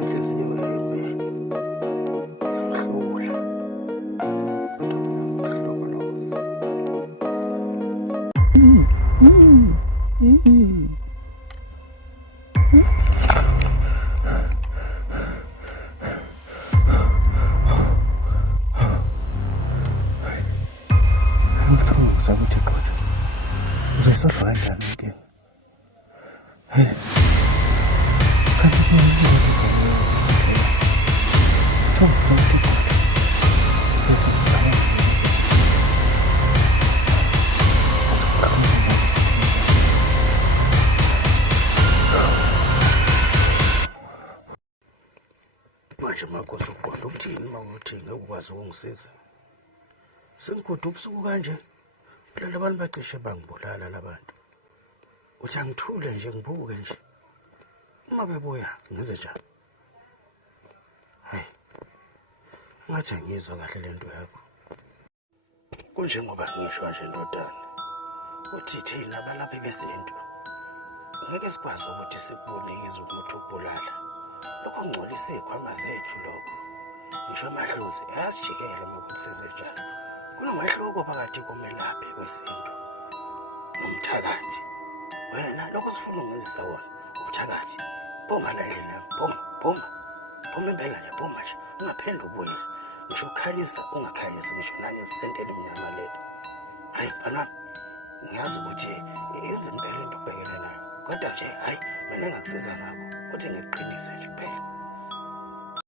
inhliziyo yami iyangihlula ngiyangihlokoloza. Ubuthongo sakuthi qotha uzoyisohlwa kanjani inkinga? Hey, kanti ubuthongo sakuthi qotha uzokuzama manje makhosi ukuqonda ukuthini uma uthi ngeke ukwazi ukungisiza. Sengikude ubusuku kanje, phela abantu bacishe bangibulala labantu. Uthi angithule nje ngibuke nje. Uma bebuya ngenze njani? Hayi, ngathi angizwa kahle lento yakho. Kunjengoba ngisho nje ndodana, uthi thina abalaphi bezinto ngeke sikwazi ukuthi sikunikeze umuthi wokubulala. Lokho kungcolisa izikhwama zethu lokho. Ngisho amadlozi ayasijikela uma kuthi senze njalo. Kunomehluko phakathi komelaphi wesintu nomthakathi. Wena lokho sifuna ukungenzisa wona ubuthakathi. Phuma la endlini yami, phuma impela nje, phuma nje, ungaphendula ubuye. Ngisho ukhanyisa ungakhanyisi ngisho nangesenteni emnyama leli. Hayi mfana, ngiyazi ukuthi yenza impela into obhekene nayo, kodwa nje hayi mina ngakusiza ngakho, kodwa ngiqinise nje kuphela.